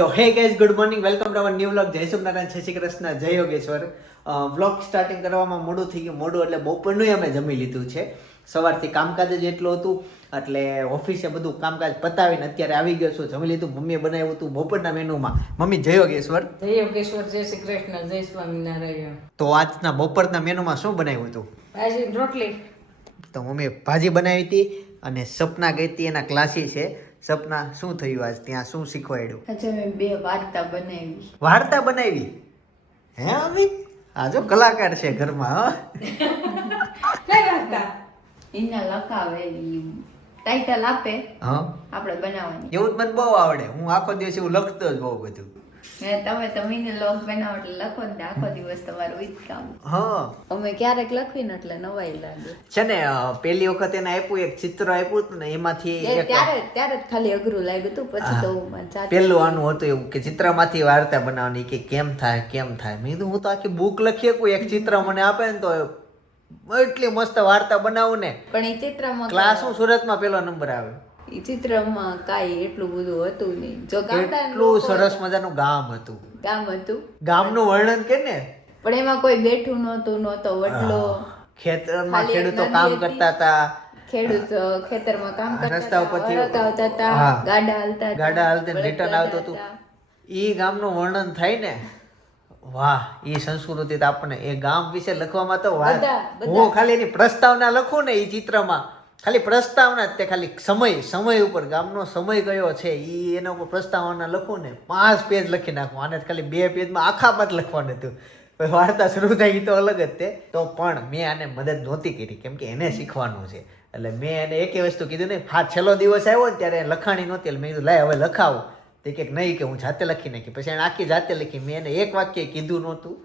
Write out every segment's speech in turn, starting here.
તો hey guys good morning welcome to our new vlog જય સોમનારાયણ જય શ્રી કૃષ્ણ જય યોગેશ્વર. વ્લોગ સ્ટાર્ટિંગ કરવામાં મોડું થઈ ગયું. મોડું એટલે બપોરનું અમે જમી લીધું છે. સવારથી કામકાજ જ એટલું હતું. એટલે ઓફિસે બધું કામકાજ પતાવીને અત્યારે આવી ગયો છું. જમી લીધું મમ્મીએ બનાવ્યું હતું બપોરના મેનુમાં. મમ્મી જય યોગેશ્વર. જય યોગેશ્વર જય શ્રી કૃષ્ણ જય સ્વામિનારાયણ. તો આજના બપોરના મેનુમાં શું બનાવ્યું હતું? ભાજી રોટલી. તો મમ્મીએ ભાજી બનાવી હતી અને સપના ગઈ હતી એના ક્લાસી છે સપના શું થયું આજ ત્યાં શું શીખવાડ્યું? આજે મેં બે વાર્તા બનાવી. વાર્તા બનાવી? હે અમી? આ જો કલાકાર છે ઘરમાં હા. કઈ વાર્તા? એના લખાવે ટાઇટલ આપે? હા. આપણે બનાવવાની. એવું જ મને બહુ આવડે. હું આખો દિવસ એવું લખતો જ બહુ બધું. તમે તમે લોગ બનાવો એટલે લખો ને આખો દિવસ તમારું ઈ જ કામ. હા. અમે ક્યારેક લખવીને એટલે નવાઈ લાગે. છે ને પેલી વખત એને આપ્યું એક ચિત્ર આપ્યું હતું ને એમાંથી ત્યારે ત્યારે જ ખાલી અઘરું લાગ્યું હતું પછી તો પેલું આનું હતું એવું કે ચિત્રમાંથી વાર્તા બનાવવાની કે કેમ થાય કેમ થાય. મેં કીધું હું તો આખી બુક લખી શકું એક ચિત્ર મને આપે ને તો એટલી મસ્ત વાર્તા બનાવું ને. પણ એ ચિત્રમાં ક્લાસ હું સુરતમાં પેલો નંબર આવે. ચિત્રમાં કાંઈ એટલું બધું હતું નહીં. જો ગામડા એટલું સરસ મજાનું ગામ હતું. ગામ હતું. ગામનું વર્ણન કે ને? પણ એમાં કોઈ બેઠું નહોતું નહોતો વડલો. ખેતરમાં ખેડૂતો કામ કરતા હતા. ખેડૂત ખેતરમાં કામ કરતા રસ્તા ઉપરથી આવતા હતા ગાડા હાલતા ગાડા હાલતે રિટર્ન આવતું હતું. એ ગામનું વર્ણન થાય ને? વાહ ઈ સંસ્કૃતિ તો આપણને એ ગામ વિશે લખવામાં તો વાત. હું ખાલી એની પ્રસ્તાવના લખું ને એ ચિત્રમાં. ખાલી પ્રસ્તાવના જ તે ખાલી સમય સમય ઉપર ગામનો સમય કયો છે એ એના ઉપર પ્રસ્તાવના લખું ને, પાંચ પેજ લખી નાખું. આને ખાલી બે પેજમાં આખામાં જ લખવાનું હતું વાર્તા શરૂ થાય ઈ તો અલગ જ તે. તો પણ મેં આને મદદ નહોતી કરી, કેમ કે એને શીખવાનું છે. એટલે મેં એને એકે વસ્તુ કીધું નહીં હા, છેલ્લો દિવસ આવ્યો ને ત્યારે લખાણી નહોતી, એટલે મેં કીધું, લાય, હવે લખાવું. તે કે, નહીં, કે હું જાતે લખી નાખી. પછી એને આખી જાતે લખી, મેં એને એક વાક્ય કીધું નહોતું.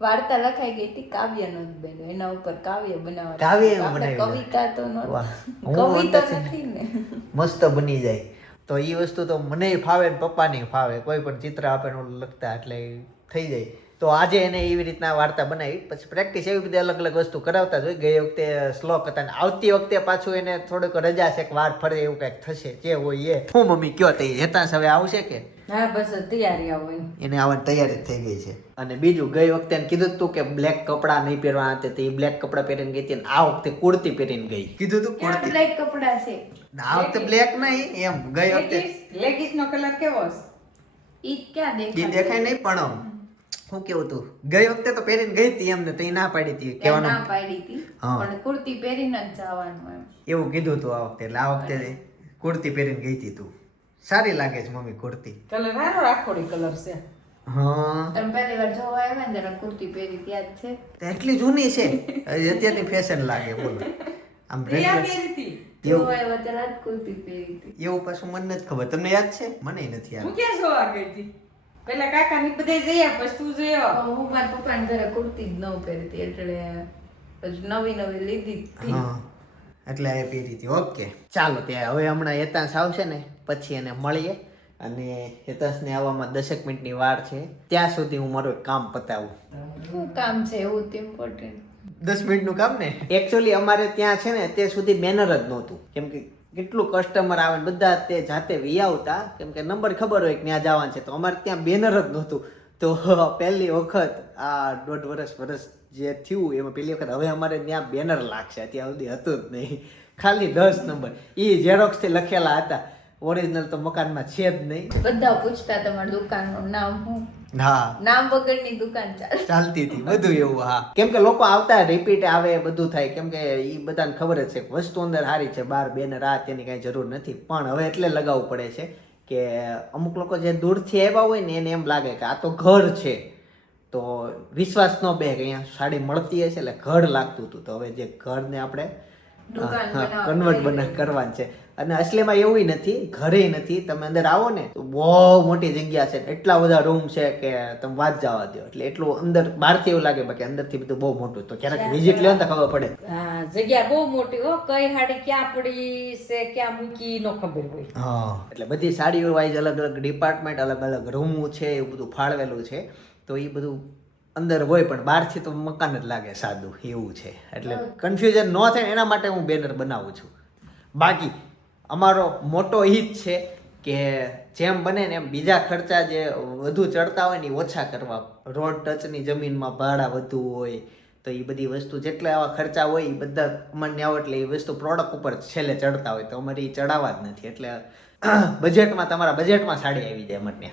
વાર્તા લખાઈ ગઈ હતી કાવ્યનો જ બન્યો એના ઉપર કાવ્ય બનાવવા કાવ્ય. કવિતા તો નહોતી. વાહ. હું કવિ તો અંદરથી- નથી ને. મસ્ત બની જાય. તો એ વસ્તુ તો મને ફાવે ને પપ્પાને ફાવે. કોઈ પણ ચિત્ર આપે લખતા એટલે થઈ જાય. તો આજે એને એવી રીતના વાર્તા બનાવી. પછી પ્રેક્ટિસ એવી બધી અલગ અલગ વસ્તુ કરાવતા જ હોય. ગઈ વખતે શ્લોક હતા ને આવતી વખતે પાછું એને થોડુંક રજા છે કે વાર ફરે એવું કંઈક થશે. જે હોય એ. હું મમ્મી કયો તે હેતા હવે આવશે કે? હા બસ તૈયારી આવો એને આવવાની તૈયારી થઈ ગઈ છે. અને બીજું ગઈ વખતે એને કીધું તું કે બ્લેક કપડાં નહીં પહેરવાના હતા તે બ્લેક કપડાં પહેરીને ગઈ હતી આ વખતે કુર્તી પહેરીને ગઈ. કીધું તું કુર્તી? બ્લેક કપડા છે? આ વખતે બ્લેક નહીં એમ ગઈ વખતે. લેગીસ નો કલર કેવો છે? ઈ ક્યાં દેખાય? દેખાય નહીં પણ હું કેવું તું? ગઈ વખતે તો પહેરીને ગઈ હતી એમને તો ના પાડી હતી ત્યાં ના પાડી હતી પણ કુર્તી પહેરીને જ જવાનું એમ. એવું કીધું તું આ વખતે એટલે આ વખતે કુર્તી પહેરીને ગઈ હતી તું. સારી લાગે છે મમ્મી કુર્તી. કલર સારો રાખોડી કલર છે. હા. તમે પહેલી વાર જોવા આવ્યા ને જરા કુર્તી પહેરી ત્યાં જ છે. એટલી જૂની છે. અત્યારની ફેશન લાગે બોલો. આમ એવું. ત્યારે પાછું મને નથી ખબર. તમને યાદ છે? મને નથી યાદ. હું ક્યાં જોવા ગઈ હતી? પેલા કાકા ની બધે જયા પછી તું જયો. હું મારા પપ્પાને ઘરે કુર્તી જ ન પહેરતી એટલે પછી નવી નવી લીધી હતી. એટલે એ પહેરી હતી. ઓકે. ચાલો ત્યાં હવે હમણાં હેતાંશ આવશે ને પછી એને મળીએ. અને હેતાંશને આવવામાં દસેક મિનિટની વાર છે. ત્યાં સુધી હું મારું કામ પતાવું. શું કામ છે? એવું ઇમ્પોર્ટન્ટ દસ મિનિટનું કામ ને? એકચ્યુઅલી અમારે ત્યાં છે ને તે સુધી બેનર જ નહોતું. કેમ કે કેટલું કસ્ટમર આવે ને બધા તે જાતે વી આવતા. કેમ કે નંબર ખબર હોય કે ત્યાં જવાનું છે. તો અમારે ત્યાં બેનર જ નહોતું. તો પહેલી વખત આ દોઢ વર્ષ વર્ષ જે થયું એમાં પહેલી વખત હવે અમારે ત્યાં બેનર લાગશે. અત્યાર સુધી હતું જ નહીં. ખાલી દસ નંબર. એ ઝેરોક્સથી લખેલા હતા. ઓરિજિનલ તો મકાનમાં છે જ નહીં. બધા પૂછતા તમારા દુકાનનું નામ હું? હા. નામ વગરની દુકાન ચાલે. ચાલતી હતી. બધું એવું હા. કેમ કે લોકો આવતા રિપીટ આવે બધું થાય. કેમ કે એ બધાને ખબર જ છે વસ્તુ અંદર સારી છે બાર બેનર આ તેની કાંઈ જરૂર નથી. પણ હવે એટલે લગાવવું પડે છે. કે અમુક લોકો જે દૂરથી આવ્યા હોય ને એને એમ લાગે કે આ તો ઘર છે. તો વિશ્વાસ ન બે કે અહીંયા સાડી મળતી હશે એટલે ઘર લાગતું હતું. તો હવે જે ઘરને આપણે કન્વર્ટ બના કરવાનું છે. અને અસલીમાં એવું નથી ઘરે નથી તમે અંદર આવો ને તો બહુ મોટી જગ્યા છે એટલા બધા રૂમ છે કે તમે વાત જવા દો એટલે એટલું અંદર બહારથી એવું લાગે બાકી અંદરથી બધું બહુ મોટું. તો ક્યારેક વિઝિટ લે તો ખબર પડે. જગ્યા બહુ મોટી હો કઈ હાડી ક્યાં પડી છે ક્યાં મૂકી નો ખબર હોય. હા. એટલે બધી સાડીઓ વાઇઝ અલગ અલગ ડિપાર્ટમેન્ટ અલગ અલગ રૂમ છે એવું બધું ફાળવેલું છે. તો એ બધું અંદર હોય પણ બહારથી તો મકાન જ લાગે સાદું એવું છે. એટલે કન્ફ્યુઝન ન થાય એના માટે હું બેનર બનાવું છું. બાકી અમારો મોટો જ છે કે જેમ બને ને એમ બીજા ખર્ચા જે વધુ ચડતા હોય ને એ ઓછા કરવા. રોડ ટચની જમીનમાં ભાડા વધુ હોય તો એ બધી વસ્તુ જેટલા આવા ખર્ચા હોય એ બધા અમને આવો એટલે એ વસ્તુ પ્રોડક્ટ ઉપર છેલ્લે ચડતા હોય. તો અમારે એ ચડાવવા જ નથી. એટલે બજેટમાં તમારા બજેટમાં સાડી આવી જાય અમને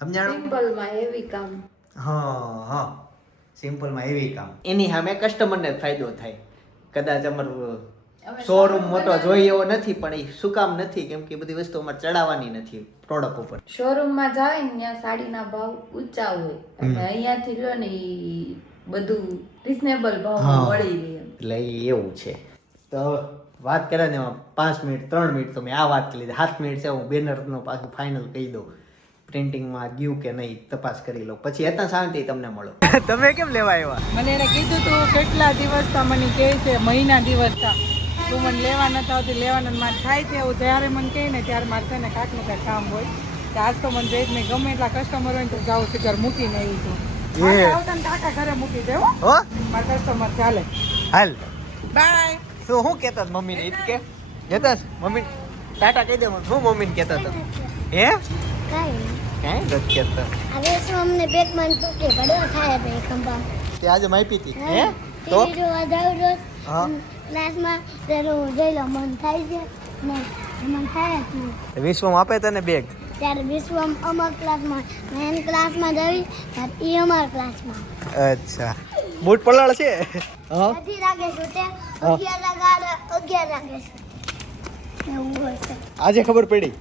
સમજાણું? સિમ્પલમાં હેવી કામ. હા હા. સિમ્પલમાં એવી કામ. એની સામે કસ્ટમરને ફાયદો થાય. કદાચ અમારું શોરૂમ મોટો જોઈએ એવો નથી પણ એ શું કામ નથી કેમ કે બધી વસ્તુ અમારે ચડાવવાની નથી પ્રોડક્ટ ઉપર. શોરૂમમાં જાય ને ત્યાં સાડીના ભાવ ઊંચા હોય. અને અહીંયાથી લો ને બધું રિઝનેબલ ભાવમાં મળી રહે એટલે એવું છે. તો વાત કરે ને પાંચ મિનિટ ત્રણ મિનિટ તો મેં આ વાત કરી લીધી. સાત મિનિટ છે હું બેનરનો પાછું ફાઇનલ કહી દઉં. પ્રિન્ટિંગમાં ગયું કે નહીં તપાસ કરી લો પછી હતા શાંતિ તમને મળો. તમે કેમ લેવા આવ્યા? મને એને કીધું તું કેટલા દિવસ તા મને કહે છે મહિના દિવસ તા તું મને લેવા નથી આવતી લેવાના મારે થાય છે એવું જ્યારે મને કહે ને ત્યારે મારે છે ને કાંઈ કાંઈક કામ હોય. કે આજ તો મને જઈ નહીં ગમે એટલા કસ્ટમર હોય ને તો જાઉં છું મૂકીને આવી છું. મારે આવતા ને ટાટા ઘરે મૂકી જાય હો? હો મારા કસ્ટમર ચાલે. હાલ. બાય શું હું કહેતો મમ્મીને? ઈ કે કહેતા મમ્મી ટાટા કહી દે શું મમ્મીને કહેતા હતો? હે? કાંઈ કાંઈ નથી કહેતો. હવે શું અમને પેટમાં પડ્યો થાય ખંભા તે આજે માપી હતી. હે. તો? જોવા જાઉં રોજ હા ક્લાસમાં હું જોઈ લો મન થાય છે ને મન થાય જ નહીં વિશ્વમાં આપે તને બેગ ત્યારે વિશ્વમ અમાર ક્લાસમાં મેન ક્લાસમાં જવી ત્યારે એ અમાર ક્લાસમાં અચ્છા. બૂટ પલાળ છે? હા. અઢી વાગે છૂટે અગિયાર વાગે અગિયાર છે. એવું હોય આજે ખબર પડી.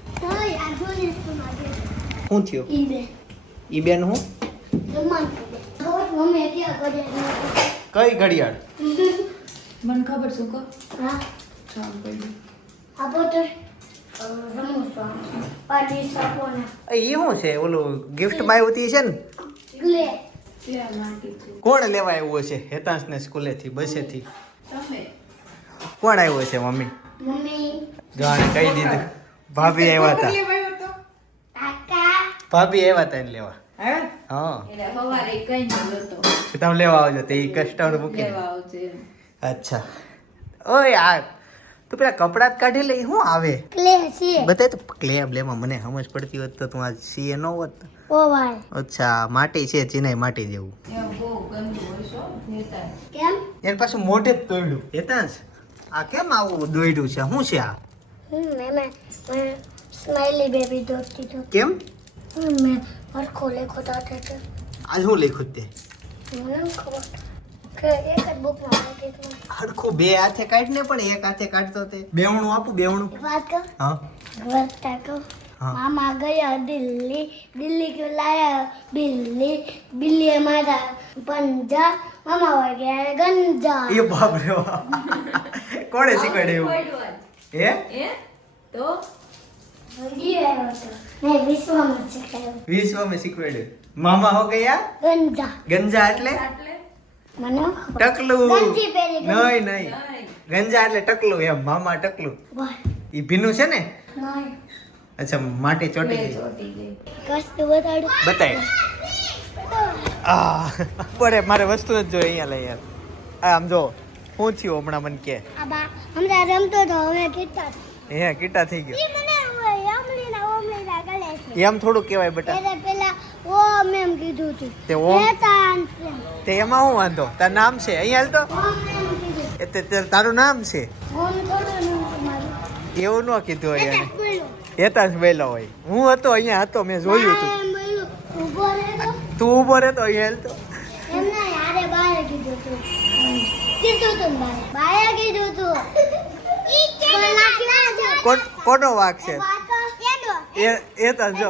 શું થયું? ઈ બે. ઈ બેન હું? કઈ ઘડિયાળ? મને ખબર શું કહો હા. ચાલ ભાઈ. આપો તો છું એ શું છે? ઓલું ગિફ્ટમાં આવ્યું છે ને? છે. કોણ લેવા આવ્યું છે હેતાંશને સ્કૂલેથી બસેથી. કોણ આવ્યો છે મમ્મી? મમ્મી. જાણે કહી દીધું. ભાભી આવ્યા હતા ભાભી આવ્યા હતા એને લેવા. હા? ન તમે લેવા આવજો તે કસ્ટમર મૂકી લેવા એમ. અચ્છા. ઓય આ તું પેલા કપડાં જ કાઢી લે શું આવે? ક્લે છે? બતાય તો ક્લેમ લેમાં મને સમજ પડતી હોત તો તું આ સીએ ન હોત. ઓ ભાઈ અચ્છા માટી છે ચિનાઈ માટી જેવું. એવું બહુ ગંદુ હોય છો નેતા કેમ? એને પાછું મોઢે જ તોડ્યું હેતાંશ આ કેમ આવું દોડ્યું છે? શું છે આ? સ્માઈલી બેબી દોડતી તો. કેમ? હમ, મેં હરખો લેખો તાતે છે આ શું લખ્યું તે? મને ખબર. હરખું બે હાથે કાઢ ને પણ એક હાથે કાઢતો તે. બેવણું આપું બેવણું વાત કહું? હા. કહું? મામા ગયા દિલ્હી. દિલ્હી કે લાયા બિલ્લી. બિલ્લીએ મારા પંજા. મામા હોય ગંજા. એ બાપ રે કોણે શીખવાડ્યું એવું. હે? એ તો? વિશ્વમાં શીખાયું વિશ્વમાં શીખવાડ્યું. મામા હો ગયા? ગંજા. ગંજા એટલે એટલે મને ન ખબર ટકલું. નહીં નહીં. ગંજા એટલે ટકલું એમ મામા ટકલું. એ ઈ ભીનું છે ને? અચ્છા માટી ચોટી ગઈ. બતાય. આ પડે મારે વસ્તુ જ જોઈએ અહીંયા લઈ યાર આમ જો હું થયું હમણાં મને કે? હમણાં રમતો તો હવે કીટા હે કીટા થઈ ગયો. એમ થોડું કહેવાય બેટા. ઓમ એમ કીધું હતું તે ઓમ? તે એમાં શું વાંધો? તારું નામ છે? અહીંયા હાલ તો? તે તે તારું નામ છે? એવું ન કીધું હોય હેતા એને બોલ્યો. બેલો હોય. હું હતો અહીંયા હતો મેં જોયું હતું તું. ઊભો રહેતો અહીંયા હાલ તો. તું. તું તું. કોનો વાક છે? એ હેતાંશ જો.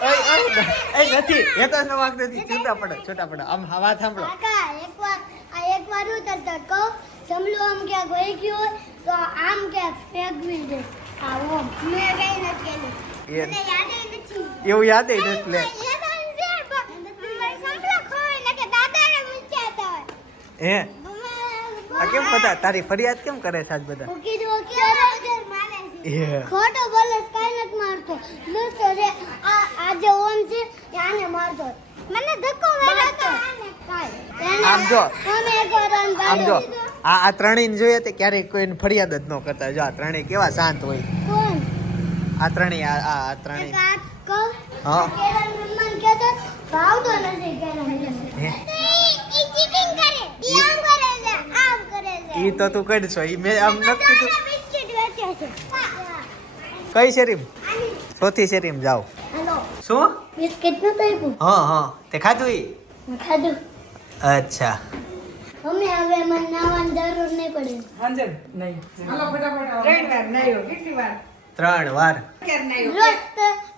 એ નથી. વાક નથી. છૂટા પડે છૂટા પડે. આમ હવા સાંભળો. કાકા એકવાર આ એકવાર ઉતરતા કહું સમલું આમ ક્યાંક વહી ગયું તો આમ ક્યાંક ફેંકવી દે. મેં કઈ મને યાદ નથી. એવું યાદ નથી લે હે? આ કેમ બધા? તારી ફરિયાદ કેમ કરે છે આજ બધા? ખોટો બોલે છે, મારતો. લૂસો રે આ આ જે ઓમ છે આને મારતો. મને ધક્કો માર્યો તો આમ જો. અમે આને આમ જો. આ આ ત્રણેયને જોઈએ તે ક્યારેય કોઈને ફરિયાદ જ ન કરતા. જો આ ત્રણેય કેવા શાંત હોય. કોણ? આ ત્રણેય આ આ એક ત્રણેય કહું? હા. કેરમ રમવાનું કહેતો ભાવતો નથી કેરન. હે? ઈ કરે. ઈ આમ કરે છે આમ કરે છે. ઈ તો તું મેં આમ નથી કીધું. બિસ્કિટ વેચે છે. કઈ શેરીમ? ચોથી શેરીમ જાઓ. શું? બિસ્કિટનું આપ્યું. હા હા. તે ખાધું ઈ? ખાધું. અચ્છા. મમ્મી હવે મને નાવાની જરૂર નહીં પડે. હાંજે નહીં. હાલો ફટાફટ ત્રણ વાર નાયો કેટલી વાર? ત્રણ વાર. રોજ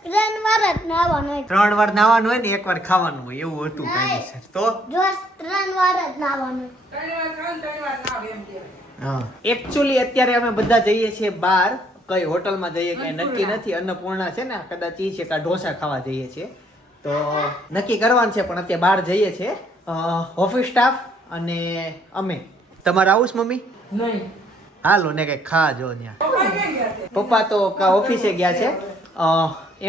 ત્રણ વાર જ નાવાનું હોય. ત્રણ વાર નાવાનું હોય ને એક વાર ખાવાનું હોય. એવું હતું કાયદેસર તો? રોજ ત્રણ વાર જ નાવાનું ત્રણ વાર ખાવ ત્રણ વાર નાવ એમ કહેવાય હા. એકચ્યુઅલી અત્યારે અમે બધા જઈએ છીએ બહાર. કઈ હોટલમાં જઈએ કઈ નક્કી નથી અન્નપૂર્ણા છે ને કદાચ ઈ છે કે ઢોસા ખાવા જઈએ છીએ. તો નક્કી કરવાનું છે પણ અત્યારે બહાર જઈએ છીએ. ઓફિસ સ્ટાફ અને અમે. તમારે આવું મમ્મી? નહીં. હાલો ને કઈ ખાજો ત્યાં. પપ્પા તો કા ઓફિસે ગયા છે.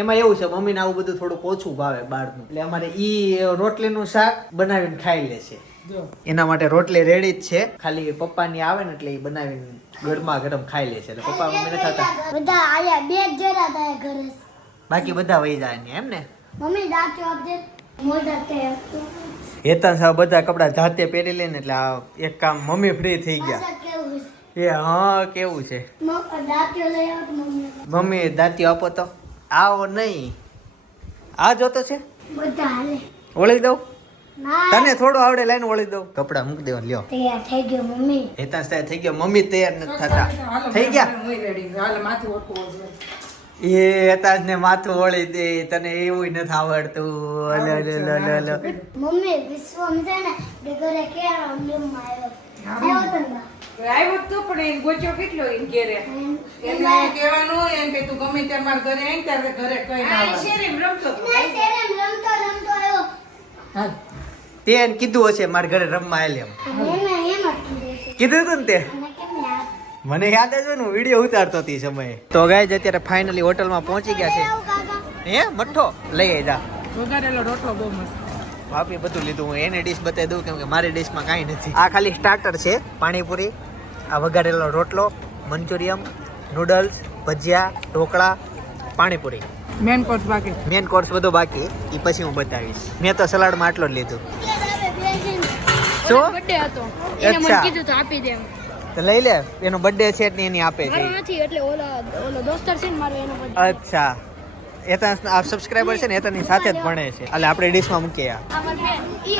એમાં એવું છે મમ્મીને આવું બધું થોડુંક ઓછું ભાવે બહારનું. એટલે અમારે ઈ રોટલીનું શાક બનાવીને ખાઈ લે છે. જો એના માટે રોટલી રેડી જ છે. ખાલી પપ્પાની આવે ને એટલે એ બનાવીને ગરમા ગરમ ખાઈ લે છે. એટલે પપ્પા મમ્મી નથી થતા બધા આયા બે જ જરા થાય ઘરે. બાકી બધા વહી જાય ને એમ ને? મમ્મી દાંતો આપજે. મોઢા તે હેતા સાહેબ બધા કપડા જાતે પહેરી લે ને એટલે આ એક કામ મમ્મી ફ્રી થઈ ગયા. પાછા કેવું છે? એ હા કેવું છે? દાંતીઓ મમ્મી. મમ્મી આપો તો. આવો નહીં. આ જોતો છે? ઓળી દઉં? તને થોડું આવડે લાઈને વળી દઉં. કપડા મૂકી દેવા લ્યો. તૈયાર થઈ ગયો મમ્મી. હેતા સાહેબ થઈ ગયો. મમ્મી તૈયાર નથી થતા. થઈ ગયા? હું એ હેતાજ ને માથું ઓળી દે. તને એવું નથી આવડતું. અલે અલે અલે અલે અલે. મમ્મી વિશ્વમ છે ને ડગરે કે કેળા આવ્યો. આવ્યો તો આવ્યો તો પણ એને ગોચો કેટલો એને ઘેરે. એમ- એને કહેવાનું એમ કે તું ગમે ત્યારે મારા ઘરે આવીને ત્યારે ઘરે કઈ ના આવવાનું. ના, શેરેમ રમતો રમતો આવ્યો. હાલ. તે એને કીધું હશે મારા ઘરે રમવા આવેલ એમ. કીધું. હતું. ને તે? મને યાદ? જ હું વીડિયો ઉતારતો હતી સમયે. તો ગાય અત્યારે ફાઇનલી હોટલમાં પહોંચી ગયા છે. હે મઠ્ઠો લઈ આવી જા. વઘારેલો રોટલો બહુ મસ્ત. ભાભી બધું લીધું હું એની ડીશ બતાવી દઉં કેમ કે મારી ડીશમાં કાંઈ નથી. આ ખાલી સ્ટાર્ટર છે પાણીપુરી આ વઘારેલો રોટલો મંચુરિયમ નૂડલ્સ ભજીયા ઢોકળા પાણીપુરી. મેન કોર્સ બાકી. મેન કોર્સ બધો બાકી. એ પછી હું બતાવીશ. મેં તો સલાડમાં આટલો જ લીધો. શું? બર્થડે હતો. એને મને કીધું તો આપી દે તો લઈ લે. એનો બર્થડે છે એટલે એની આપે છે. નથી એટલે ઓલો ઓલો દોસ્તર છે ને મારો એનો અચ્છા. એતા આ સબસ્ક્રાઇબર છે ને એતાની સાથે જ ભણે છે. એટલે આપણે ડીશમાં મૂકીએ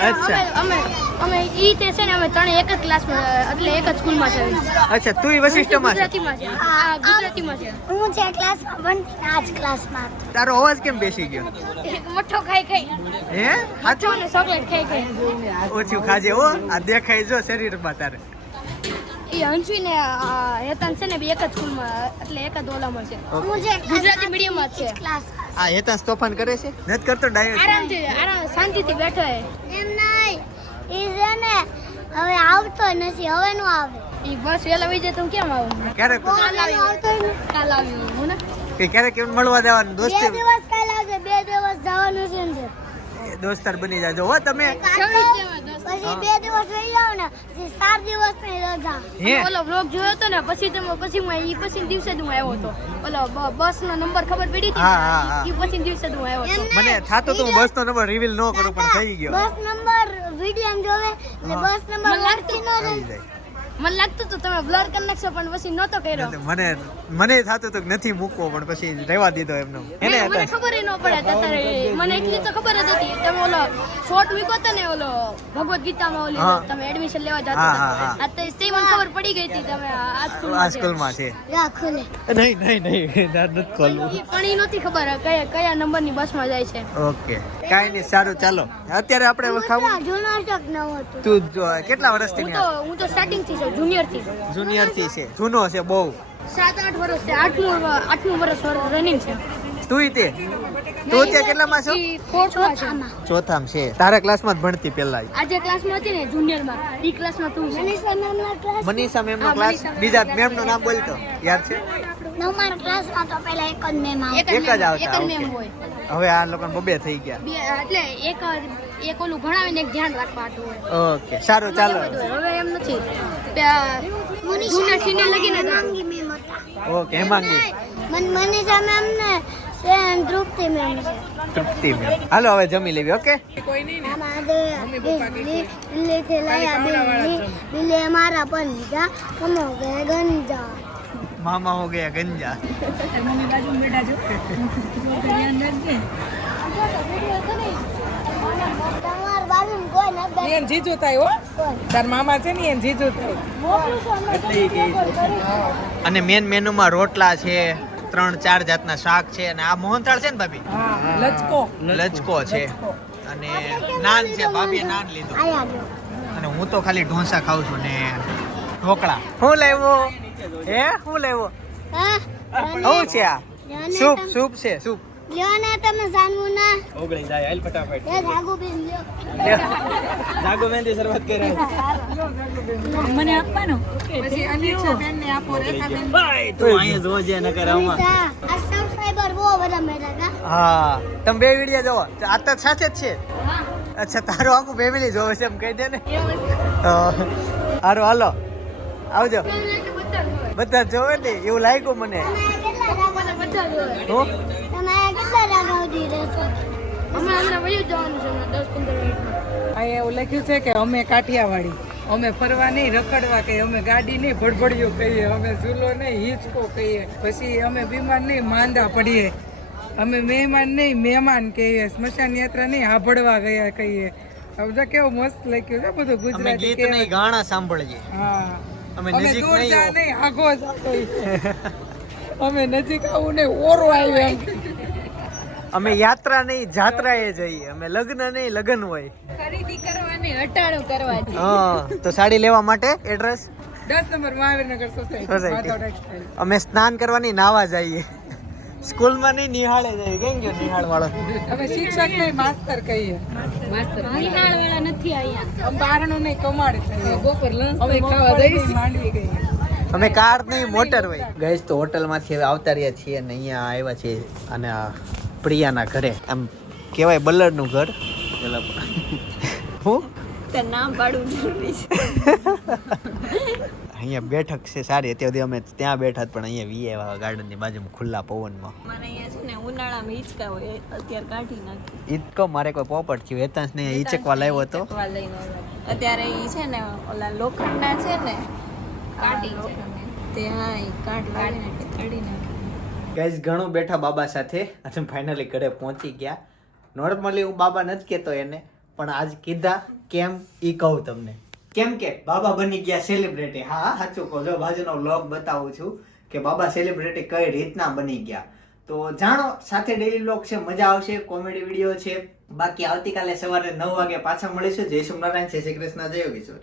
અચ્છા. અમે અમે ઈ તે છે ને અમે ત્રણે એક જ ક્લાસમાં એટલે એક જ સ્કૂલમાં છે. અચ્છા તું વશિષ્ઠમાં છે? ગુજરાતીમાં છે. હા ગુજરાતીમાં છે. હું જે ક્લાસમાં ભણતી ને આ ક્લાસમાં તારો અવાજ કેમ બેસી ગયો? એક મઠ્ઠો ખાઈ ખાઈ. હે? મઠ્ઠો ને ચોકલેટ ખાઈ ખાઈ. ઓછું ખાજે હો. આ દેખાય જો શરીરમાં તારે. એ હંસવી ને હેતાન છે ને બે એક જ સ્કૂલમાં એટલે એક જ ઓલામાં છે. હું જે ગુજરાતી મીડિયમમાં જ છે. આ હેતાંશ તોફાન કરે છે? નથી કરતો ડાયો આરામથી આરામ શાંતિથી બેઠો હે. એમ નહીં. એ છે ને હવે આવતો નથી હવે નું આવે. ઈ બસ વેલા વહી જાય તો કેમ આવું? ક્યારે? કાલ આવ્યો. આવતો ય નથી. કાલ આવ્યું હું ને? કે મળવા જવાનું બે દિવસ કાલે આવશે બે દિવસ જવાનું છે ને. દોસ્તાર બની જાજો. હો તમે. પછી બે દિવસ રહી જાવ ને પછી સાત દિવસની રજા ઓલો વ્લોગ જોયો હતો ને પછી તમે પછી હું ઈ પછી દિવસે જ હું આવ્યો હતો. ઓલો બસ નો નંબર ખબર પડી હતી ઈ પછી દિવસે જ હું આવ્યો હતો. મને થાતો તો હું બસનો નંબર રિવીલ ન કરું પણ થઈ ગયો. બસ નંબર વીડિયો જોવે બસ નંબર ન જાય. મને લાગતું હતું તમે બ્લર કરી નાખશો પણ પછી નહોતો કર્યો. એટલે મને મને થાતું હતું કે નથી મૂકવો પણ પછી રહેવા દીધો એમનો. એને મને ખબર ન પડે અત્યારે મને એટલી તો ખબર જ હતી. તમે ઓલો શોર્ટ મૂક્યો હતો ને ઓલો ભગવદ ગીતામાં ઓલી. તમે એડમિશન લેવા જતા હતા. હા, હા. આ તો તે મને ખબર પડી ગઈ હતી તમે આ સ્કૂલ આ સ્કૂલમાં માં છે. યા ખોલે. નહીં નહીં નહીં. ના, નથી ખોલવું. પણ એ નહોતી ખબર કયા કયા નંબરની બસમાં જાય છે. ઓકે. કાંઈ નહીં સારું ચાલો. અત્યારે આપણે ખાવું. જૂનો શોખ નવો હતો? તું જો કેટલા વર્ષથી હું તો હું તો સ્ટાર્ટિંગથી છું જુનિયરથી. જુનિયરથી છે જૂનો છે બહુ. સાત આઠ વર્ષ છે આઠમું આઠમું વર્ષ રનિંગ છે. તું? તે તું અત્યારે કેટલામાં છો? ચોથામાં. છે. તારા ક્લાસમાં જ ભણતી પહેલા આજે ક્લાસમાં હતી ને જુનિયરમાં ઈ ક્લાસમાં તું છે. મનીષા મેમના ક્લાસ મનીષા મેમનો ક્લાસ બીજા બીજા મેમનું નામ બોલતો યાદ છે? નવમાના ક્લાસમાં તો પહેલા એક જ મેમ એક એક જ જ આવતા, મેમ હોય. હવે આ લોકો બબે થઈ ગયા. બે એટલે એક એક ઓલું ભણાવીને એક ધ્યાન રાખવા હાટું ઓકે સારું ચાલો. હવે એમ નથી. જુનિયર સિનિયર લગીને જ મેમ હતા. ઓકે હેમાંગી મન મનીષા મેમ ને તૃપ્તિ મેમ તૃપ્તિ મેમ. હાલો હવે જમી લેવી ઓકે કોઈ નહીં ને મારા પંજા કમો ગયા ગંજા. મામા હો ગયા गंजा જીજુ થાય હો. તાર મામા છે ને એને જીજુ થાય. અને મેન મેનુમાં રોટલા છે ત્રણ ચાર જાતના શાક છે અને આ મોહનથાળ છે ને ભાભી? લચકો. લચકો છે. અને નાન છે ભાભીએ નાન લીધું. અને હું તો ખાલી ઢોસા ખાઉં છું ને ઢોકળા. હું લાવ્યો હે શું લેવો? હા છે આ? સૂપ સૂપ છે સૂપ. લ્યો ને તમે જાનવું ના. ઓગળી જાય હાલ ફટાફટ. એ જાગો બેન લ્યો. જાગો મહેંદી શરૂઆત કરે. પછી અનિચ્છા બેન ને આપો રેખા બેન. ભાઈ તું અહીંયા જોજે ન કરે આમાં. આ સબસ્ક્રાઇબર બહુ બધા મેરા કા હા. તમે બે વિડિયો જોવો. આ તો સાચે જ છે. અચ્છા તારું આખું ફેમિલી જોવે છે એમ કહી દે ને. હારું હાલો. આવજો. બધા જોવે ને એવું લાગ્યું મને. એવું લખ્યું છે કે અમે કાઠિયાવાડી. અમે ફરવા નહીં રખડવા કહીએ અમે ગાડી નહીં ભડભડિયો કહીએ અમે ઝૂલો નહીં હિંચકો કહીએ. પછી અમે બીમાર નહીં માંદા પડીએ. અમે મહેમાન નહીં મહેમાન કહીએ. સ્મશાન યાત્રા નહીં હાભળવા ગયા કહીએ. સમજો કેવું મસ્ત લખ્યું છે બધું ગુજરાતી ગાણા સાંભળીએ. હા. અમે નજીક નહીં જા નહીં આગો અમે નજીક આવું ને ઓરો આવ્યો અમે યાત્રા નહીં જાત્રાએ જઈએ. અમે લગ્ન નહીં લગ્ન હોય. ખરીદી કરવાની હટાણું કરવાની હા તો સાડી લેવા માટે એડ્રેસ દસ નંબર મહાવીરનગર સોસાયટી સોસાયટી. અમે સ્નાન કરવાની નાવા જઈએ. સ્કૂલમાં નહીં નિહાળે જાય કેમ ગયો નિહાળ વાળો અમે શિક્ષક નહીં માસ્તર કહીએ. નિહાળ વાળા નથી અહીંયા. અમે નહીં કમાડ બપોર લંચ અમે ખાવા જઈએ માંડવી ગઈ અમે કાર નહીં મોટર હોય. ગઈ તો હોટલમાંથી હવે આવતા રહ્યા છીએ અને અહીંયા આવ્યા છીએ અને પ્રિયાના ઘરે. આમ કહેવાય બલ્લડનું ઘર. હું? નામ પાડવું જરૂરી છે. અહીંયા બેઠક છે સારી. અત્યાર સુધી અમે ત્યાં બેઠા પણ અહીંયા વી આવ્યા ગાર્ડનની બાજુમાં ખુલ્લા પવનમાં. મારે અહીંયા છે ને ઉનાળામાં હિંચકા હોય અત્યારે કાઢી નાખી. ઈચકો મારે કોઈ પોપટ થયું એતાંસ ને ઈચકવા લાવ્યો હતો. અત્યારે ઈ છે ને ઓલા લોખંડના છે ને કાઢી તે હા ઈ કાઢ કાઢી નાખી. ગાઈઝ ઘણું બેઠા બાબા સાથે. અને ફાઇનલી ઘરે પહોંચી ગયા. નોર્મલી હું બાબા નથી કહેતો એને પણ આજ કીધા કેમ ઈ કહું તમને. કેમ કે બાબા બની ગયા સેલિબ્રિટી હા, સાચું કહો. જો બાજુનો વ્લોગ બતાવું છું કે બાબા સેલિબ્રિટી કઈ રીતના બની ગયા. તો જાણો, સાથે ડેલી વ્લોગ છે, મજા આવશે કોમેડી વીડિયો છે. બાકી આવતીકાલે સવારે નવ વાગે પાછા મળીશું. જય સોમનારાયણ જય શ્રી કૃષ્ણ, જય યોગેશ્વર.